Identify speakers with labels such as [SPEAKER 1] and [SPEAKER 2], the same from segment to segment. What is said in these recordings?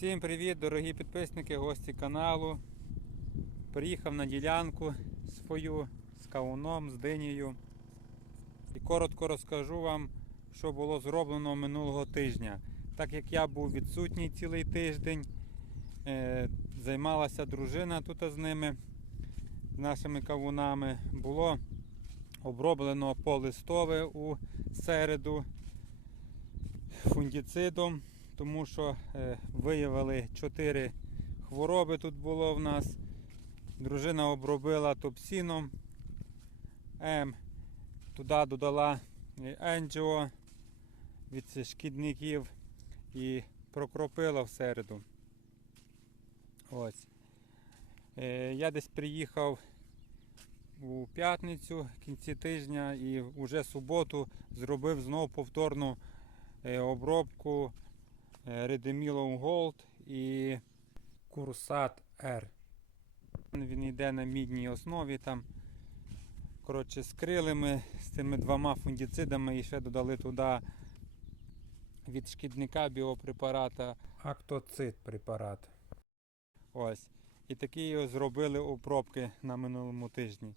[SPEAKER 1] Всім привіт, дорогі підписники, гості каналу. Приїхав на ділянку свою з кавуном, з динею. І коротко розкажу вам, що було зроблено минулого тижня. Так як я був відсутній цілий тиждень, е, займалася дружина тут з ними, з нашими кавунами. Було оброблено полистове у середу фунгіцидом, тому що е, виявили 4 хвороби тут було в нас. Дружина обробила топсіном М. Туди додала енджіо від шкідників і прокропила в середу. Ось. Е, я десь приїхав у п'ятницю в кінці тижня і вже суботу зробив знову повторну е, обробку Redemilon Gold і Курсат R. Він йде на мідній основі там. Коротше, скрили ми з цими двома фунгіцидами і ще додали туди від шкідника біопрепарата Актоцид препарат. Ось. І такі ось зробили обробки на минулому тижні.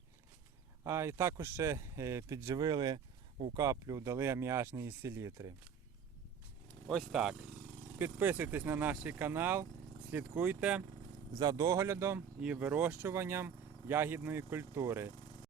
[SPEAKER 1] А і також ще е, підживили у каплю, дали аміачні селітри. Ось так. Підписуйтесь на наш канал, слідкуйте за доглядом і вирощуванням ягідної культури.